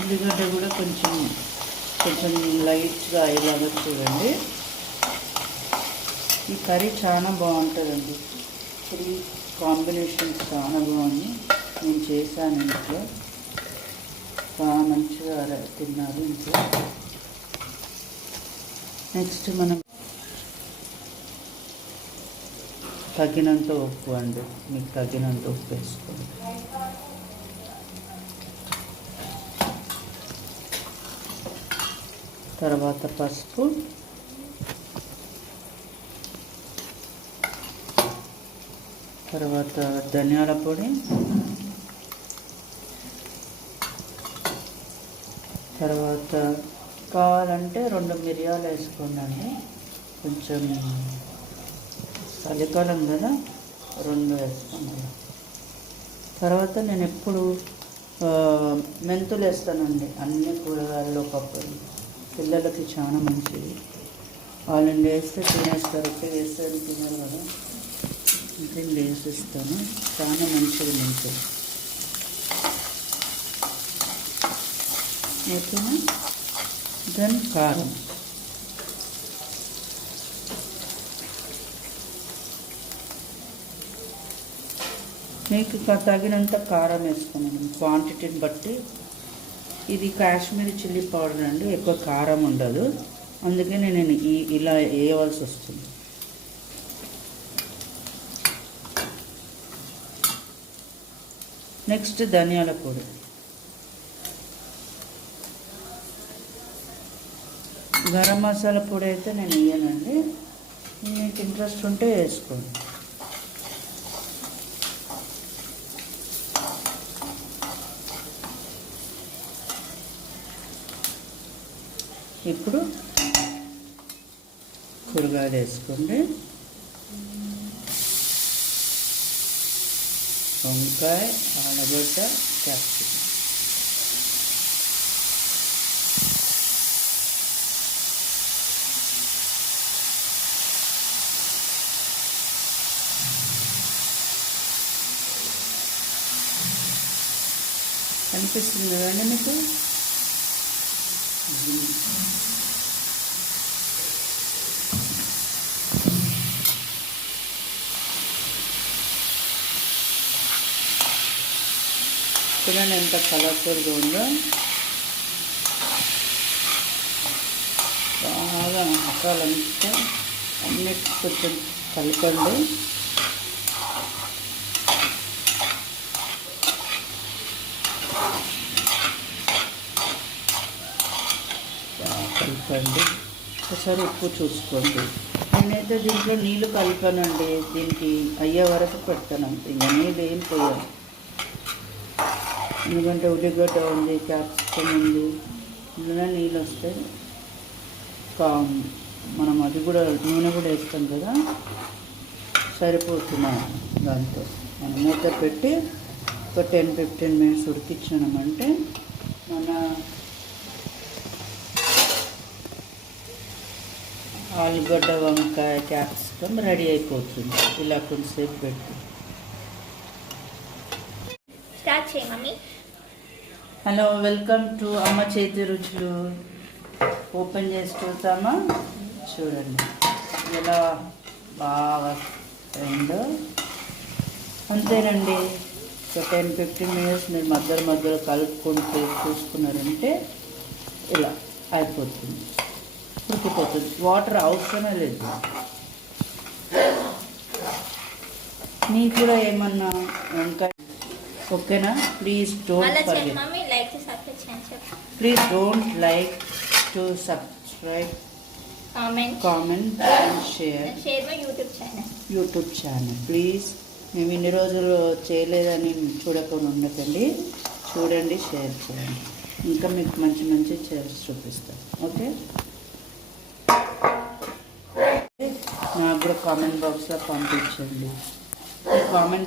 ఉల్లిగడ్డ కూడా కొంచెం కొంచెం లైట్గా అయ్యేలాగా చూడండి. ఈ కర్రీ చాలా బాగుంటుందండి. త్రీ కాంబినేషన్స్ చాలా బాగుంది. నేను చేశాను ఇంట్లో, బాగా మంచిగా తిన్నారు ఇంట్లో. నెక్స్ట్ మనం తగినంత ఉప్పు అండి, మీకు తగినంత ఉప్పు వేసుకోండి. తర్వాత పసుపు, తర్వాత ధనియాల పొడి, తర్వాత కావాలంటే 2 మిరియాలు వేసుకోండి. కొంచెం చలికాలం కదా, 2 వేసుకున్నాను. తర్వాత నేను ఎప్పుడు మెంతులు వేస్తానండి అన్ని కూరగాయల్లో. ఒకప్పుడు పిల్లలకి చాలా మంచిది. వాళ్ళని వేస్తే తినేస్తారు, వేస్తే తినరు కదా, ఇంకేం వేసిస్తాను. చాలా మంచిది మెంతులు. ఓకేనా? దెన్ కారం. మీకు తగినంత కారం వేసుకున్నాను, క్వాంటిటీని బట్టి. ఇది కాశ్మీరీ చిల్లీ పౌడర్ అండి, ఎక్కువ కారం ఉండదు, అందుకే నేను ఇలా వేయవలసి వస్తుంది. నెక్స్ట్ ధనియాల పొడి. గరం మసాలా పొడి అయితే నేను వేయనండి, మీకు ఇంట్రెస్ట్ ఉంటే వేసుకోండి. ఇప్పుడు కూరగాయలు వేసుకోండి. వంకాయ, ఆలుగడ్డ, క్యాప్సికం. కనిపిస్తుంది కదండి మీకు? చూడండి ఎంత కలర్ఫుల్గా ఉందో. బాగా మసాలంతా అన్నిటి కొంచెం కలపండి. కలపండి. ఒకసారి ఉప్పు చూసుకోండి. నేనైతే దీంట్లో నీళ్ళు కలిపానండి, దీనికి అయ్యే వరకు పెడతాను, ఇంకా నీళ్ళు ఏం పోయాను. ఎందుకంటే ఉల్లిగడ్డ ఉంది, క్యాప్సికం ఉంది, ఇందులో నీళ్ళు వస్తాయి. మనం అది కూడా నూనె కూడా వేస్తాం కదా, సరిపోతున్నాం. దాంతో మనం మూత పెట్టి ఒక 10-15 మినిట్స్ ఉడికించినామంటే మన ఆలుగడ్డ, వంకాయ, క్యాప్సికం రెడీ అయిపోతుంది. ఇలా కొంచెంసేపు పెట్టి స్టార్ట్ చేయి మమ్మీ. హలో, వెల్కమ్ టు అమ్మ చేతి రుచులు. ఓపెన్ చేసి చూద్దామా? చూడండి ఎలా బాగా అయిందో. అంతేనండి, ఒక 10-15 మినిట్స్ మీరు మధ్యలో కలుపుకుంటూ చూసుకున్నారంటే ఇలా అయిపోతుంది, ఉడికిపోతుంది. వాటర్ అవసరమే లేదు. మీకు కూడా ఏమన్నా వంకాయ ఓకేనా? Please don't forget. Please don't like to subscribe, comment and share my YouTube channel. Please, మేము ఇన్ని రోజులు చేయలేదని చూడకుండా ఉండకండి, చూడండి, షేర్ చేయండి. ఇంకా మీకు మంచి మంచి చేసి చూపిస్తాను. ఓకే, నాకు కూడా కామెంట్ బాక్స్లో పంపించండి. కామెంట్స్